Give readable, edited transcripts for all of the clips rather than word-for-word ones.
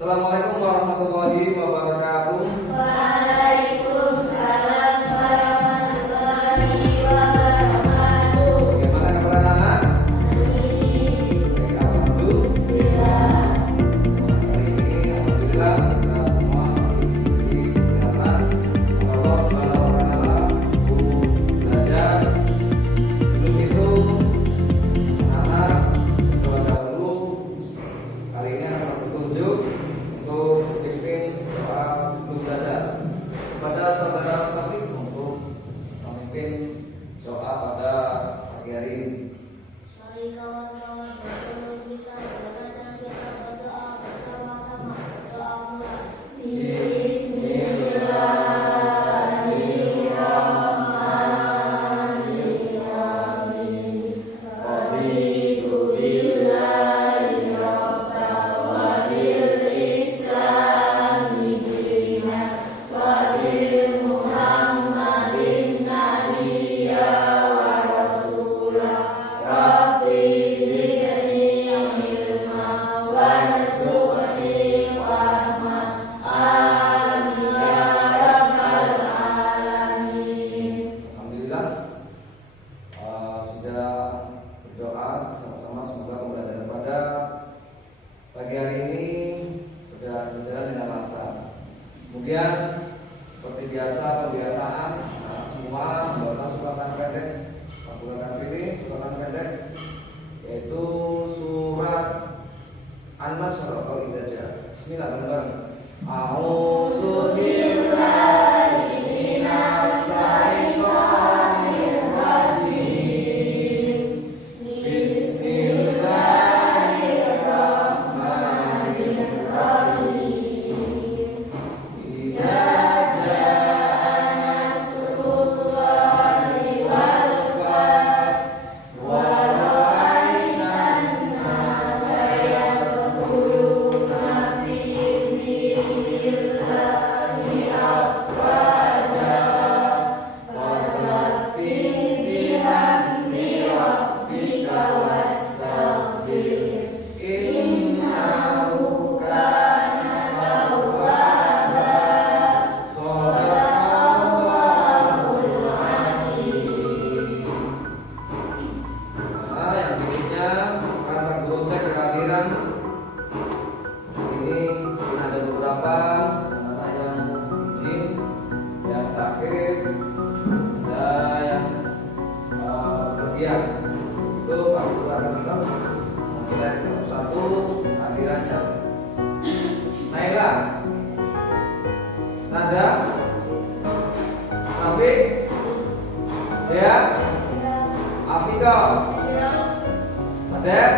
Assalamualaikum warahmatullahi wabarakatuh. Waalaikumsalam warahmatullahi wabarakatuh. Bagaimana kabar anak-anak? Baik, alhamdulillah. Hari ini alhamdulillah kita semua masih diberi kesehatan. Allah Subhanahu wa taala untuk belajar. Sebelum itu anak-anak berdoa dulu. Kali ini akan bertunjuk untuk pimpin doa sebelum belajar kepada saudara Safik untuk memimpin doa pada pagi hari ini. Mari kawan-kawan, sebelum kita belajar kita berdoa bersama-sama. Doa mulai. Bismillahirrahmanirrahim. Raditu billahi rabba wa bil islami dinan wa bil muhammadin nabiyya wa rasulah. Rabbi zidni ilma warzuqni fahma. Amin ya rabbal alamin. Alhamdulillah sudah berdoa bersama-sama, semoga pembelajaran pada pagi hari ini sudah berjalan dengan lancar. Kemudian seperti biasa pembiasaan semua membaca suratan pendek, yaitu surat An-Nasr atau Idza. Bismillah bareng-bareng. A'udzu billahi minas syaitonir rajim. Bismillahirrahmanirrahim. Idza jaa nasrullahi wal fath wa ra'ainan nasa yadkhuluna fi dinillahi afwaja fasabbih bihamdi rabbika wastaghfir innahu kana tawwaba. Shadaqallahul adzim. Nah, yang berikutnya akan Pak Guru cek kehadiran. Ini mungkin ada beberapa anak yang izin, yang sakit, ada yang berpergian. Itu Pak Guru akan tetap menilai satu-satu kehadirannya. Naila, Nada, Safik, Dea, Afika, Adet,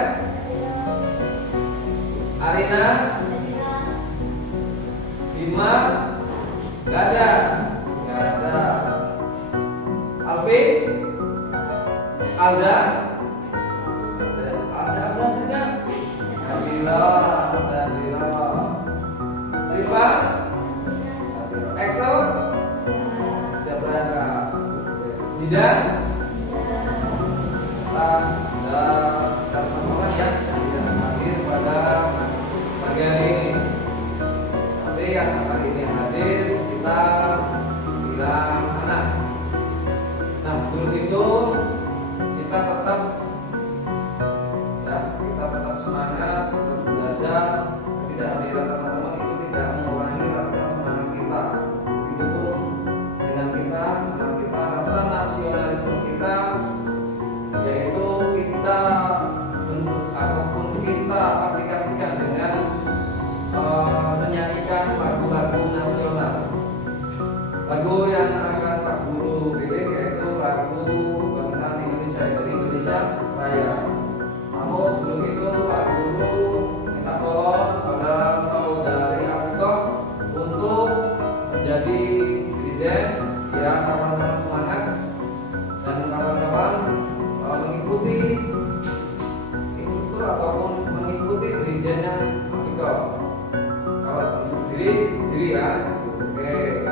Arina, Bima, Gada, Alfi, Alda, ada tidak? Nadira, Rifa, Excel, tidak berangkat. Zidan, dan teman-teman yang tidak hadir pada pagi hari ini. Nanti yang kali ini hadir sekitar 9 anak. Nah, sebelum itu kita tetap semangat untuk belajar. Ketidakhadiran teman-teman itu tidak mengurangi rasa semangat kita. Begitupun dengan kita, semangat kita, rasa nasionalisme kita, yaitu kita bentuk apapun kita aplikasikan dengan menyanyikan lagu-lagu nasional. Lagu yang akan Pak Guru pilih yaitu lagu bangsa Indonesia, yaitu Indonesia Raya. Namun sebelum itu Pak Guru minta tolong pada saudari Afikoh untuk menjadi dirijen yang kawan-kawan semangat dan kawan-kawan mengikuti instruktur ataupun mengikuti dirijennya Afikoh. Kalau diri ya. Oke,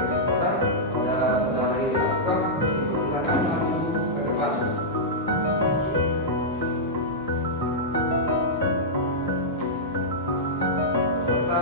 pada saudari Afikoh, silakan maju ke depan. Peserta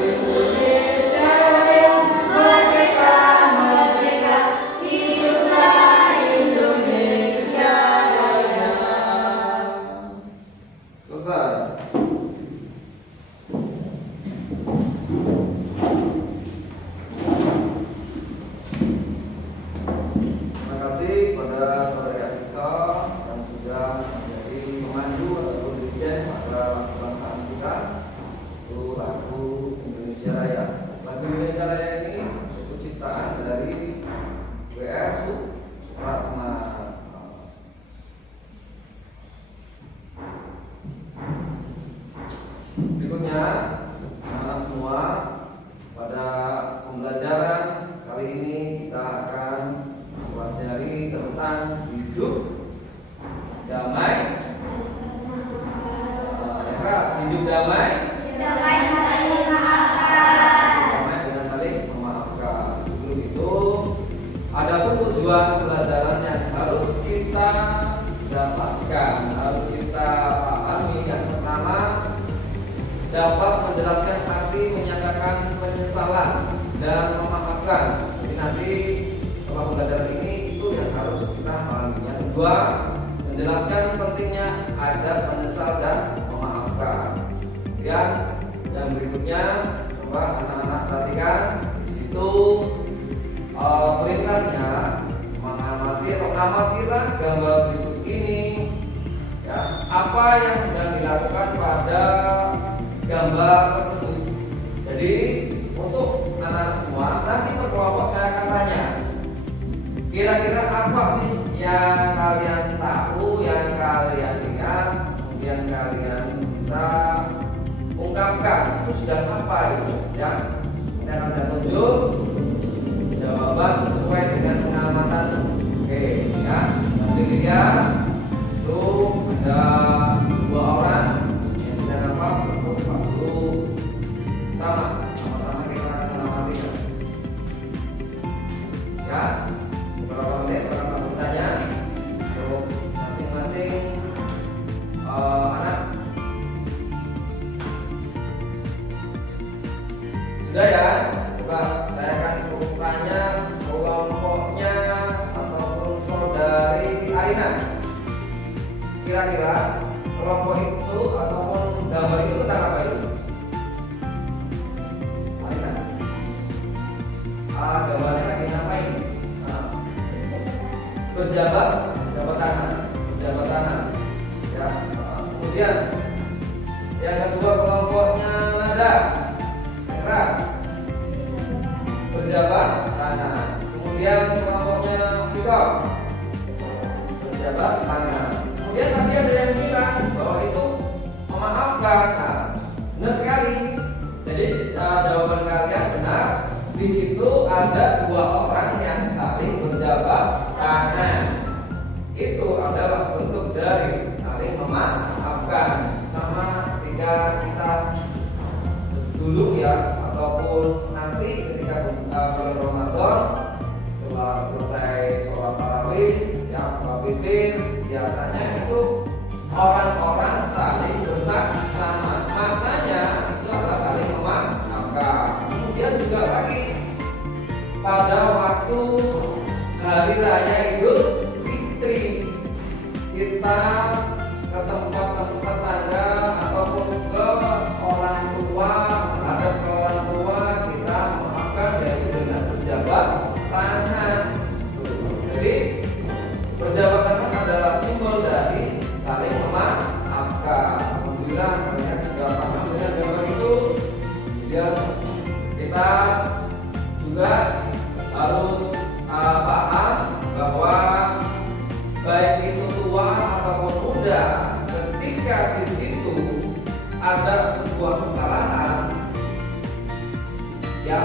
Indonesia Raya, merdeka, merdeka, hiduplah Indonesia Raya. Selesai. Terima kasih kepada saudara Vika yang sudah menjadi pemandu atau dirjen pada kebangsaan kita untuk lagu Indonesia Raya. Lagu Indonesia Raya ini itu ciptaan dari W.R. Supratman. Berikutnya, anak-anak semua, pada pembelajaran kali ini kita akan mempelajari tentang hidup damai. Yang keras, hidup damai. Damai saling maafkan. Damai dengan saling memaafkan. Sebelum itu, ada pun tujuan pembelajaran yang harus kita dapatkan, harus kita pahami. Yang pertama, dapat menjelaskan arti menyatakan penyesalan dan memaafkan. Jadi nanti setelah pembelajaran ini itu yang harus kita pahami. Yang kedua, menjelaskan pentingnya adab menyesal dan memaafkan. Kemudian yang berikutnya, coba anak-anak perhatikan di situ perintahnya mengamati atau amatilah gambar berikut ini. Ya, apa yang sedang dilakukan pada gambar tersebut. Jadi untuk anak-anak semua, nanti per kelompok saya akan tanya, kira-kira apa sih yang kalian tahu, yang kalian lihat, kemudian kalian bisa ungkapkan itu sudah apa itu, ya. Nanti akan saya tunjuk jawaban sesuai dengan pengamatan. Oke, ya. Nanti lihat tuh ada dua orang yang sedang apa? Sama-sama kita akan mengamati ya. Beberapa menit akan bertanya untuk masing-masing anak. Sudah ya? Coba saya akan tanya kelompoknya ataupun saudari Arina. Kira-kira kelompok itu ataupun gambar itu tentang apa itu? Gambarnya lagi ngapain? Berjabat tangan. Ya. Kemudian yang kedua kelompoknya nada keras, berjabat tangan. Kemudian kelompoknya Vika, berjabat tangan. Kemudian tadi ada yang bilang bahwa itu memaafkan. Nah, benar sekali. Jadi jawaban kalian benar. Di situ ada dua orang yang saling berjabat tangan. Itu adalah bentuk dari saling memaafkan. Sama ketika kita dulu ya, ataupun nanti ketika bulan Ramadan setelah selesai sholat tarawih, ya sholat witir, biasanya itu orang-orang saling bersama-sama. Maknanya itu adalah saling memaafkan. Kemudian juga lagi pada waktu hari raya Idul Fitri, kita ke tempat tetangga ataupun ke orang tua, menghadap ke orang tua, kita memaafkan yaitu dengan berjabat tangan. Jadi berjabat tangan adalah simbol dari saling memaafkan. Alhamdulillah kalian sudah paham dengan gambar itu. Kemudian kita juga harus paham bahwa baik itu tua ataupun muda, ketika di situ ada sebuah kesalahan, ya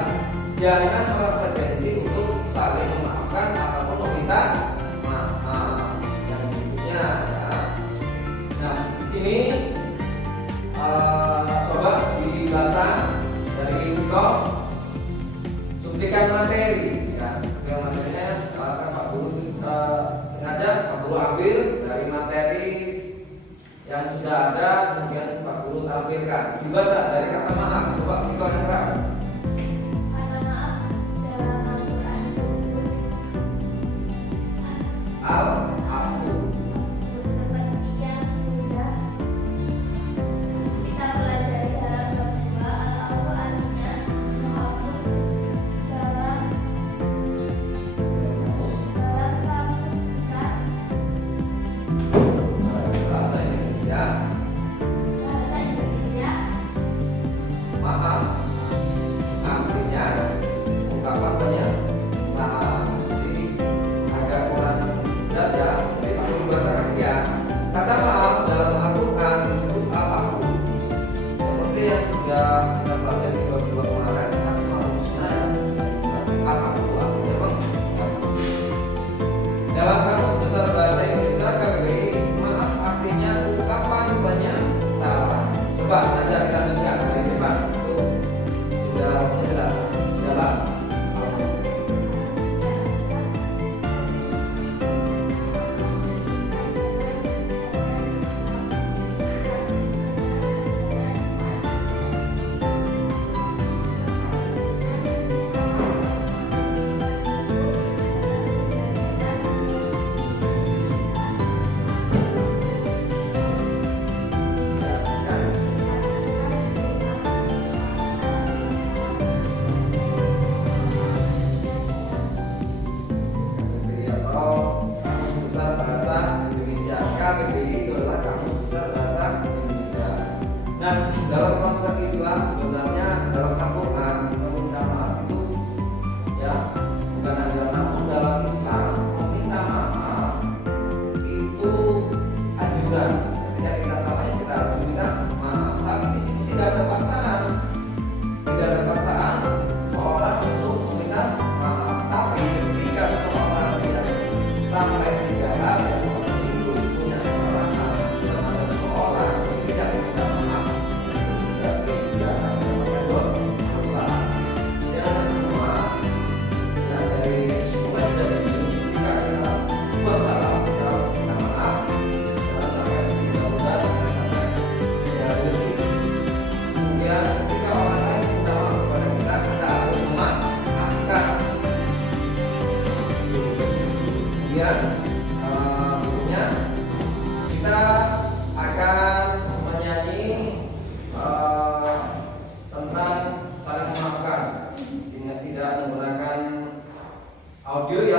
jangan merasa gengsi untuk saling memaafkan ataupun meminta maaf. Yang berikutnya, ya. Nah di sini coba dibaca dari Vika. Suntikan materi, ya. Yang materinya akan Pak Guru sengaja Pak Guru ambil dari materi yang sudah ada, kemudian Pak Guru tampilkan. Dibaca dari kata maaf, coba Vika yang keras.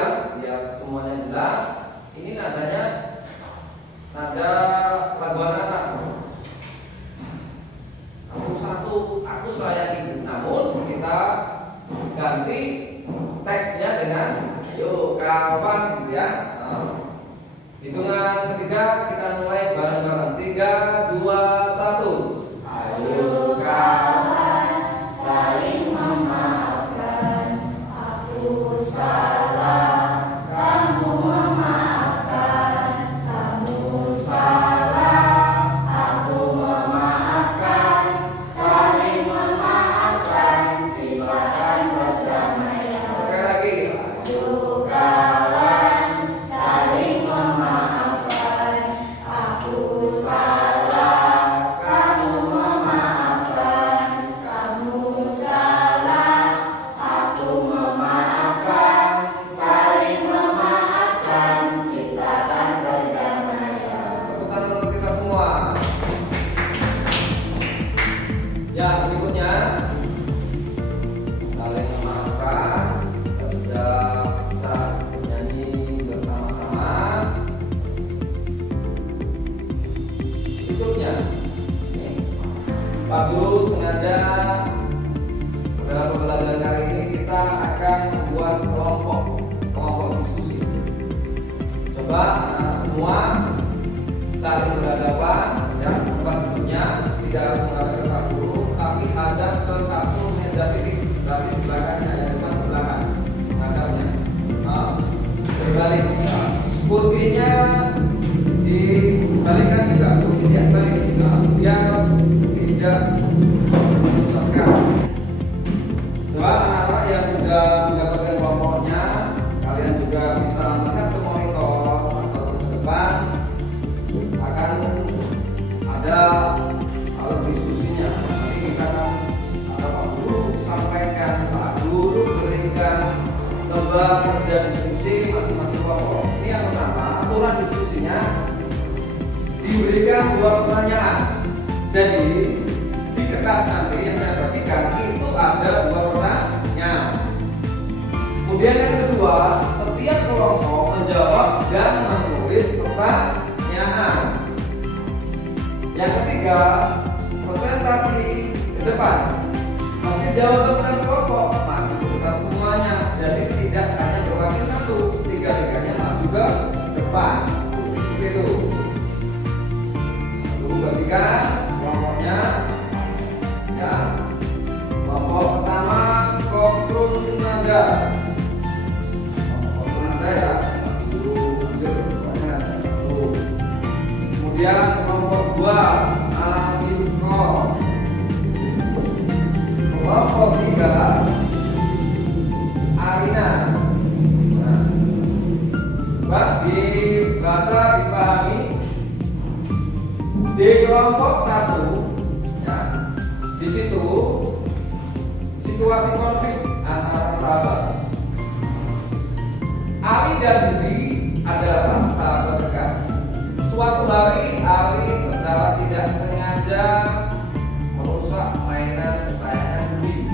ya, biar semuanya jelas. Ini nadanya nada lagu anak-anak. Aku sayang ibu. Namun kita ganti teksnya dengan ayo kawan gitu ya. Hitungan ketiga kita mulai bareng-bareng. 3, 2, 1. Ayo kawan, saling memaafkan. Aku salah, kamu memaafkan. Kamu salah, aku memaafkan. Saling memaafkan, ciptakan perdamaian. Sekali lagi. Ayo kawan, saling memaafkan. Aku salah, kamu memaafkan. Kamu salah, aku memaafkan. Saling memaafkan, ciptakan perdamaian. Tepuk tangan untuk kita semua. Ya, berikutnya saling memaafkan. Kita sudah bisa bernyanyi bersama-sama. Berikutnya, Pak Guru sengaja dalam pembelajaran kali ini kita akan membuat kelompok diskusi. Coba anak-anak semua saling berhadapan, ya, tempat duduknya tidak harus menghadap ke Pak Guru, tapi hadap ke satu meja titik, berarti di belakangnya, yang depan ke belakang, menghadapnya. Berbalik, kursinya dibalikkan juga, kursi dibalik, biar tidak menyusahkan. Coba anak-anak yang sudah mendapatkan kelompoknya, kalian juga bisa melihat ke monitor atau ke depan. Akan ada alat diskusinya. Nanti kita akan ada Pak Guru sampaikan, Pak Guru berikan lembar kerja diskusi masing-masing kelompok. Ini yang pertama, aturan diskusinya diberikan 2 pertanyaan. Jadi di kertas nanti yang saya bagikan itu ada 2 pertanyaan. Kemudian yang kedua, setiap kelompok menjawab dan menulis pertanyaan. Yang ketiga, presentasi ke depan. Masih jawaban satu kelompok, maju ke depan semuanya. Jadi tidak hanya berwakil satu, tiga-tiganya maju ke depan. Begitu. Dulu bagikan kelompoknya. Ya. Kelompok pertama, koprun nada. Koprun nada ya. Kemudian kelompok 2, Alfilko. Kelompok 3, Arina. Dibaca, dipahami. Di kelompok 1, ya, di situ situasi konflik antara sahabat. Ali dan Budi adalah sahabat dekat. Suatu hari Ali secara tidak sengaja merusak mainan kesayangan Budi.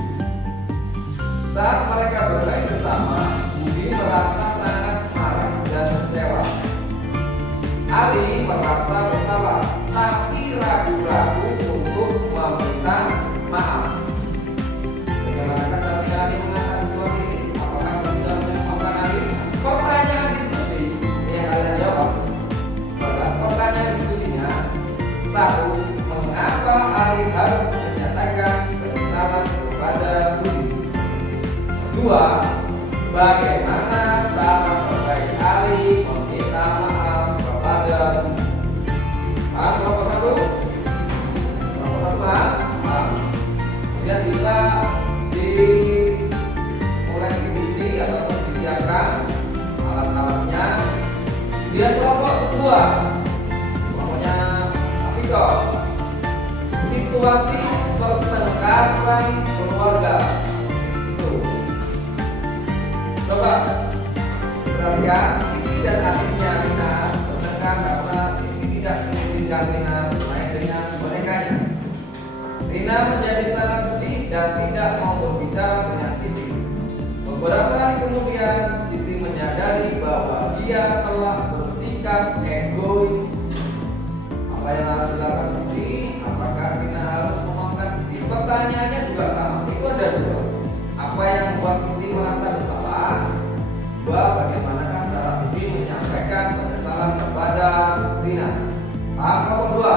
Saat mereka bermain bersama, Budi merasa sangat marah dan kecewa. Ali merasa bersalah, tapi ragu-ragu untuk meminta maaf. Bagaimana saat Ali mengatasi situasi ini? Apakah bisa memaafkan Ali? Pertanyaan diskusi yang kalian jawab. Pertanyaan diskusinya, 1. Mengapa Ali harus menyatakan penyesalan kepada Budi? 2. Bagaimana cara terbaik Ali meminta maaf kepada Budi? Kelompok 1? Kelompok 1 paham? Kemudian bisa mulai diisi atau disiapkan alat-alatnya. Kemudian kelompok 2, kelompoknya Afiko. Situasi pertengkaran keluarga. Itu. Coba perhatikan, Siti dan adiknya Rina bertengkar karena Siti tidak mengizinkan Rina bermain dengan bonekanya. Rina menjadi sangat sedih dan tidak mau berbicara dengan Siti. Beberapa hari kemudian Siti menyadari dia telah bersikap egois. Apa yang harus dilakukan Siti? Apakah kita harus memaafkan Siti? Pertanyaannya juga sama. Itu ada dua. Apa yang membuat Siti merasa bersalah? Dua, bagaimanakah cara Siti menyampaikan penyesalan kepada Rina? Paham kelompok dua?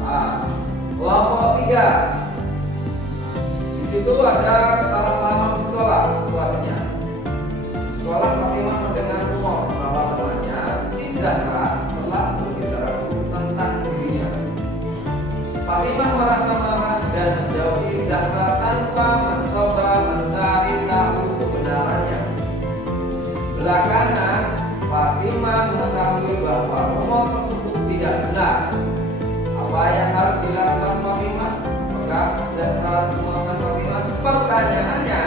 Paham. Kelompok tiga. Di situ ada kesalahpahaman di sekolah situasinya. Di sekolah Fatimah mendengar rumor bahwa temannya si Zahra telah berbicara tentang dirinya. Fatimah merasa marah dan menjauhi Zahra tanpa mencoba mencari tahu kebenarannya. Belakangan Fatimah mengetahui bahwa rumor tersebut tidak benar. Apa yang harus dilakukan Fatimah? Apakah Zahra harus memaafkan Fatimah? Pertanyaannya,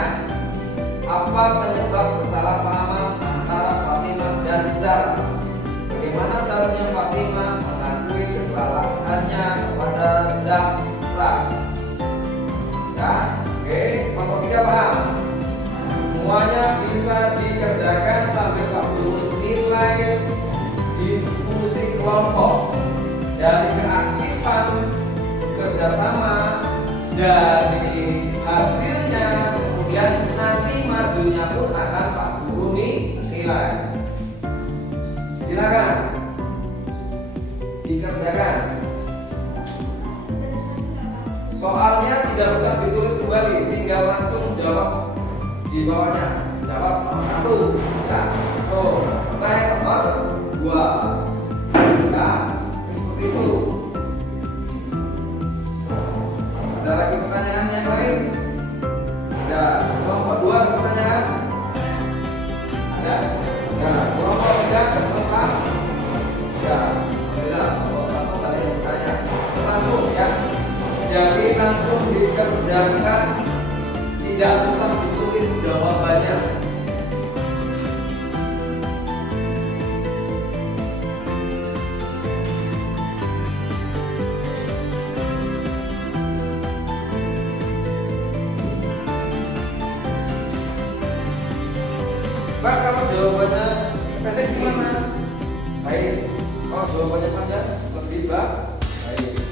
apa penyebab kesalahpahaman antara Fatimah dan Zahra? Bagaimana seharusnya Fatimah mengakui kesalahannya kepada Zahra? Ya, oke, kelompok tiga paham? Semuanya bisa dikerjakan sambil waktu nilai diskusi kelompok. Dari keaktifan kerjasama, dari hasilnya, kemudian nanti majunya pun akan Pak Guru nilai. Silakan dikerjakan. Soalnya tidak usah ditulis kembali, tinggal langsung jawab di bawahnya. Jawab nomor 1, ya. So, selesai nomor 2. Ya, seperti itu. Ada lagi pertanyaan yang lain? Ada. Kelompok 2 ada pertanyaan? Ada? Ya, kelompok 3 ada pertanyaan? Ya, alhamdulillah. Kelompok 1 ada yang bertanya. Langsung ya. Jadi langsung dikerjakan, tidak usah ditulis jawabannya. Pak, kalau jawabannya pendek gimana? Baik. Kalau jawabannya panjang, lebih baik.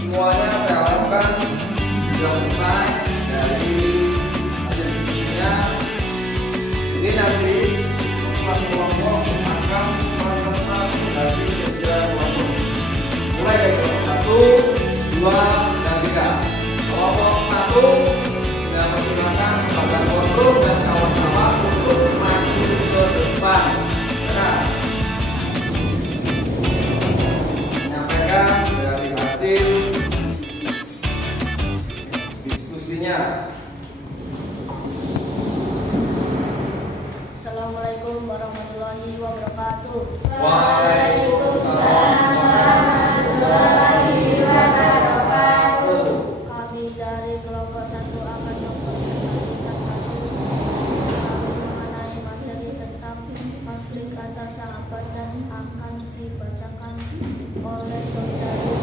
Semuanya saya harapkan sudah mulai dari hasil diskusinya. Ini nanti kelompok akan presentasi dari kerja kelompok. Mulai dari kelompok 1, 2, dan 3. Kelompok 1 yang mempersilakan kepada foto dan kawan-kawan untuk maju ke depan. Nah, menyampaikan dari hasil diskusinya. Assalamualaikum warahmatullahi wabarakatuh. Waalaikumsalam warahmatullahi wabarakatuh. Kami dari kelompok 1 akan mempresentasikan hasil mengenai materi tentang konflik antar sahabat dan akan dibacakan oleh saudari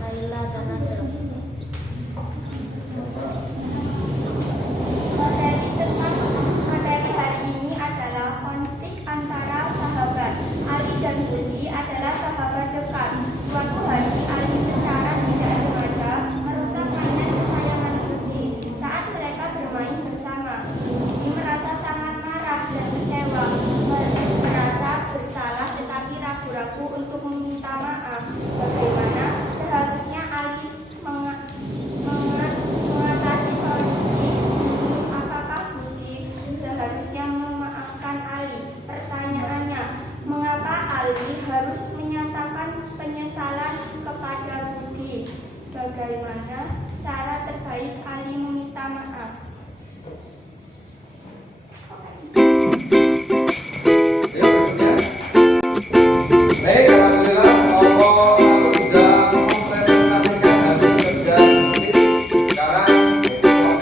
Laila dan Nanda. Materi hari ini adalah konflik antara sahabat. Ali dan Budi adalah sahabat dekat. Suatu hari Ali secara tidak sengaja merusak mainan kesayangan Budi saat mereka bermain bersama. Budi merasa sangat marah dan kecewa, merasa bersalah tetapi ragu-ragu untuk meminta maaf. Bagaimana seharusnya Ali mengatasi solusi? Apakah Budi seharusnya memaafkan Ali? Pertanyaannya, mengapa Ali harus menyatakan penyesalan kepada Budi? Bagaimana cara terbaik Ali meminta maaf? Baik, alhamdulillah kelompok 1 sudah mempresentasikan hasil kerja diskusi. Sekarang kelompok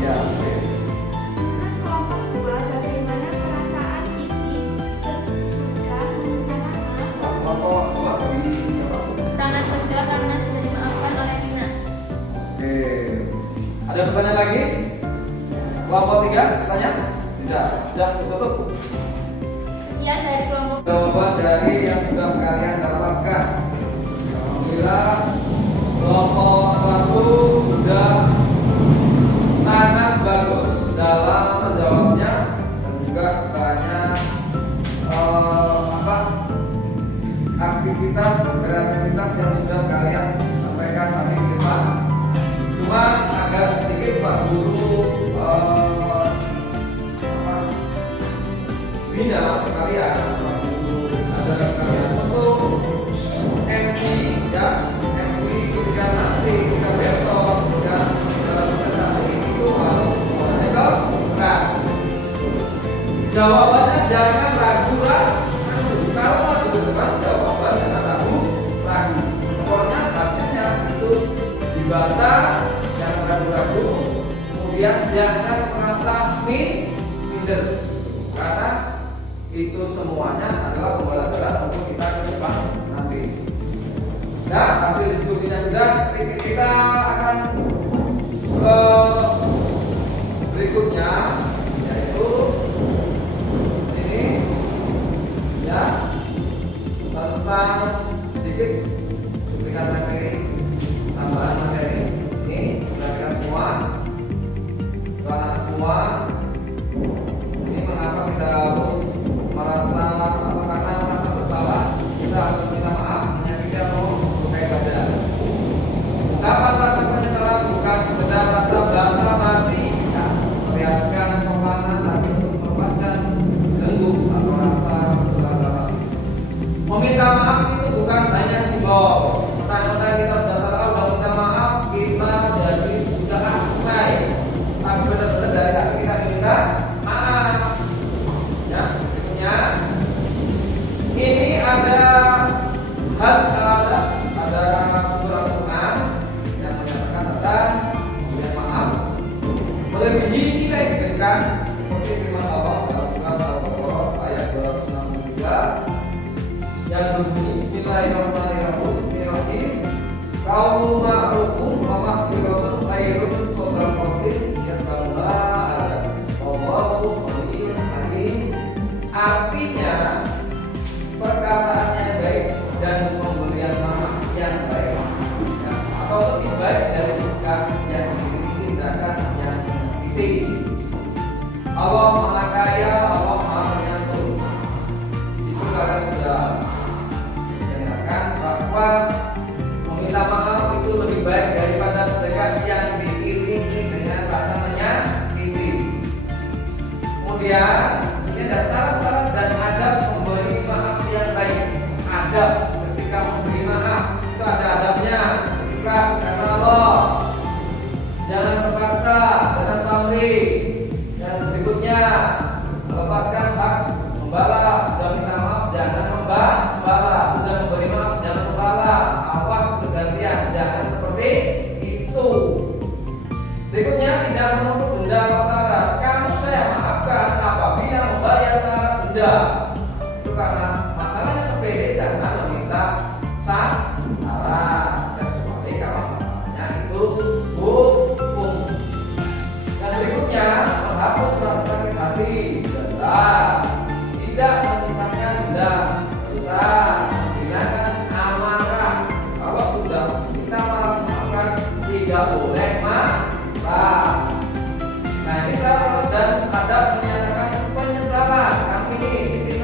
ya. Oke. Kelompok 2, bagaimana perasaan Kiki sesudah meminta maaf? Kelompok dua dijawab. Sangat lega karena sudah dimaafkan oleh Nina. Oke. Ada pertanyaan lagi? Kelompok 3 tanya? Tidak. Sudah tutup. Sekian dari kelompok Jawaban dari yang sudah kalian dapatkan. Alhamdulillah kelompok 1 sudah sangat bagus dalam menjawabnya dan juga banyak aktivitas kreativitas yang sudah kalian sampaikan tadi di depan. Cuma agak sedikit Pak Guru bina kalian, Pak Guru ajaran kalian untuk MC ya, MC ketika nanti kita besok ya dalam presentasi itu harus semuanya keras. Jawabannya jangan ragu-ragu. Kalau mau di depan jawaban jangan ragu-ragu. Pokoknya hasilnya itu dibaca, jangan ragu-ragu. Kemudian jangan merasa minder, karena itu semuanya adalah pembelajaran untuk kita ke depan nanti. Nah, hasil diskusinya sudah, kita akan ke berikutnya, yaitu sini ya, tentang sedikit cuplikan materi, tambahan materi. Ini perhatikan semua, anak semua. Ini mengapa kita harus merasa atau karena merasa bersalah kita harus minta maaf, menyakiti atau melukai badan. Ungkapan rasa penyesalan bukan sekedar rasa basa-basi, ya, melihatkan sopanan tapi untuk melepaskan belenggu atau rasa bersalah dalam hati. Meminta maaf itu bukan hanya simbol. Mentang-mentang kita sudah salah, sudah minta maaf, kita jadi sudah selesai. Tapi benar-benar dari hati kita diminta maaf. Ya, berikutnya ini ada surat Al-Quran yang menyatakan tentang meminta maaf melebihi nilai sedekah seperti firman Allah dalam surat Al-Baqarah ayat 263 yang berbunyi Bismillahirrahmanirrahim. Qaulun ma'rufun wa maghfiratun khairun min shadaqatin yatba'uha adza. Wallahu ghaniyyun halim. Artinya perkataan yang baik dan pemberian maaf yang baik, ya, atau lebih baik dari sikap yang tindakan yang menyakiti. Allah Maha Kaya, Allah Maha Penyantun. Itu kalian sudah mendengarkan bahwa meminta maaf itu lebih baik daripada sedekah yang diiringi dengan rasa menyakiti. Kemudian ada syarat-syarat dan adab memberi maaf yang baik. Adab ketika memberi maaf itu ada adabnya. Ikhlas karena Allah. Jangan terpaksa, jangan pamrih. Dan berikutnya melepaskan hak membalas. Sudah minta maaf jangan membalas. Sudah memberi maaf jangan membalas. Awas segantian, jangan seperti itu. Berikutnya tidak menuntut denda atau syarat. Kamu saya maafkan apabila membayar syarat denda. Itu karena masalahnya sepele, jangan meminta syarat. Kecuali kalau masalahnya itu hukum. Dan berikutnya menghapus rasa sakit hati. Jelas. Tidak menyisakan denda. Dosa. Hilangkan amarah. Kalau sudah kita maafkan tidak boleh marah. Nah, ini syarat dan adab menyatakan penyesalan. Kami ini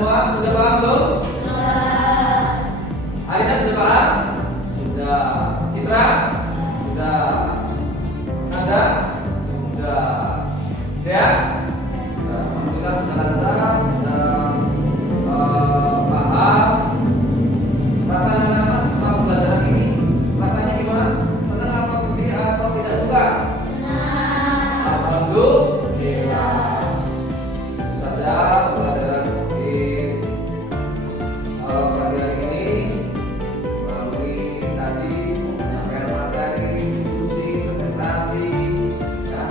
semua sudah paham belum? Alina sudah paham? Sudah. Citra? Sudah. Nanda? Sudah. Dea? Sudah. Alhamdulillah sudah lancar, sudah paham. Perasaan anak-anak setelah pembelajaran ini, rasanya gimana? Senang atau sedih atau tidak suka? Senang. Alhamdulillah. Itu saja pembelajaran di pelajaran ini melalui tadi penyampaian materi, diskusi, presentasi, dan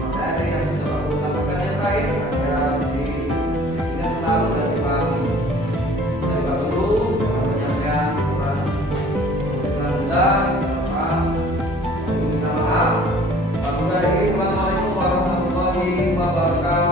materi yang sudah perlu tambahkan yang terakhir agar diingat selalu dan dipahami. Dari Pak Guru, penyampaian kurang jelas, minta maaf. Pak Guru, assalamualaikum warahmatullahi wabarakatuh.